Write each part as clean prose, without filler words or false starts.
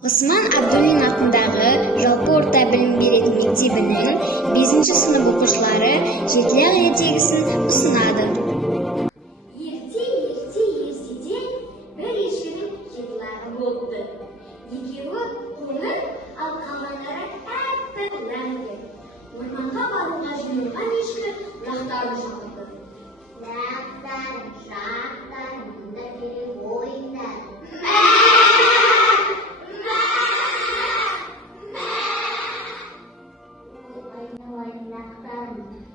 Ғұсман Абдуллин атындағы жалпы орта білім беретін мектебінің 5-ші сынып оқушылары жетілік ертегісін ұсынады. Ертеде бір ешкінің жетілағы болыпты. Екеуі қоңыр, ал қалғандары әп-әп ләңгі. Орманға баруға жиналған ешкі лақтарын шақырды. Лақтар, мұнда келе ойындар.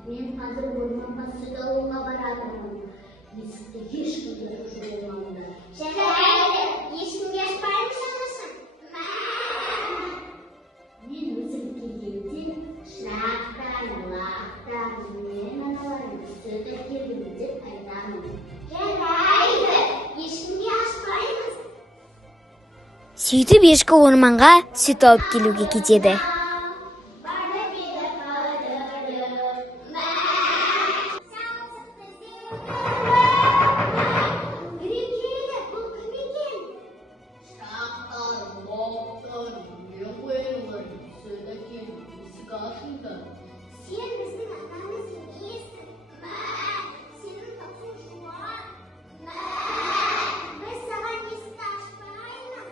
Мен қазір орманға сүт алуға барамын. Есікте ешкім көріп жүрмейді. Жарайды, ешкімге ашпаймын санасың. Мен өзім келгенде лақтар, мен аналарым сүт әкелдім деп айтамын. Жарайды, ешкімге ашпаймыз. Сөйтіп ешкі орманға сүт алып келуге кетеді. Сен біздің атамыз емессің. Сенің дауысың жуан. Біз саған есікті ашпаймыз.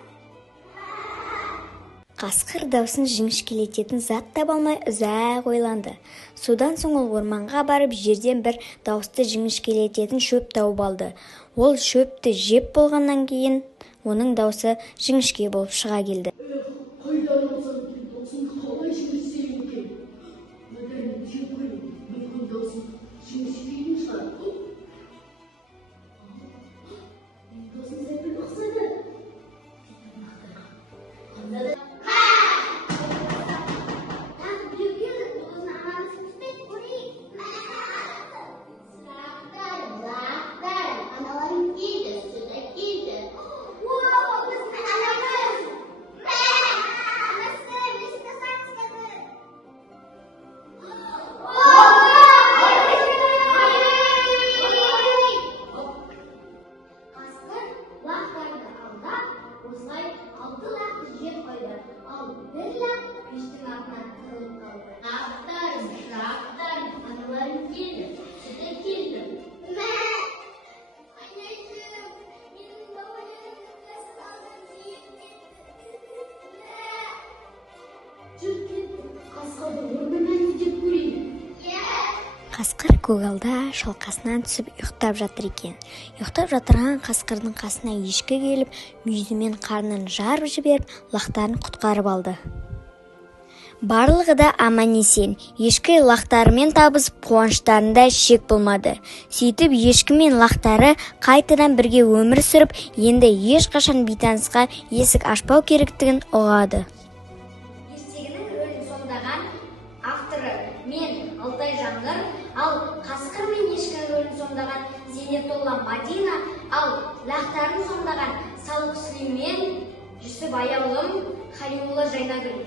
Қасқыр даусын жіңішкелететін зат таба алмай ұзақ ойланды. Содан соң ол орманға барып жерден бір дауысты жіңішкелететін шөп тауып алды. Ол шөпті жеп болғаннан кейін оның дауысы жіңішке болып шыға келді. Қайдан алсам екен, даусымды қалай жіңішсем екен? Мәдән жеп қойып, мүмкін даусым жіңішкейтін шығар. Мен даусым сәпіл ұқсады. Тағы біреу келді, дауысын анамыз өстіп көрейік. Лақтар, аналарың келді, сүт әкелді. Уау, біздің анамыз! Анасы, есікті сақтады. Қасқыр лақтарды алдап, осылай 6 лақты жеп қойды, ал бір лақ пештің артына тығылып қалды. Лақтар, аналарың келді, сүт әкелді. Анашым, менің бауырымды тасталдың, жеп кетті. Жүр кетті, қасқырды орнынан іздеп көрейін. Қасқыр көгалда шалқасынан түсіп ұйықтап жатыр екен. Ұйықтап жатырған қасқырдың қасына ешкі келіп, мүйізімен қарнын жарып жіберіп, лақтарын құтқарып алды. Барлығы да аман-есен. Ешкі лақтарымен табысып, қуаныштарында шек болмады. Сөйтіп ешкі мен лақтары қайтадан бірге өмір сүріп, енді ешқашан бейтанысқа есік ашпау керектігін ұғады. Ертегінің рөлін сомдаған авторы мен Алтай Жаңғыр, ал қасқыр мен ешкінің рөлін сомдаған Зейнетолла Мадина, ал лақтарын сомдаған Салық Сүлеймен, Жүсіп Аяулым, Халиулла Жайнагүл.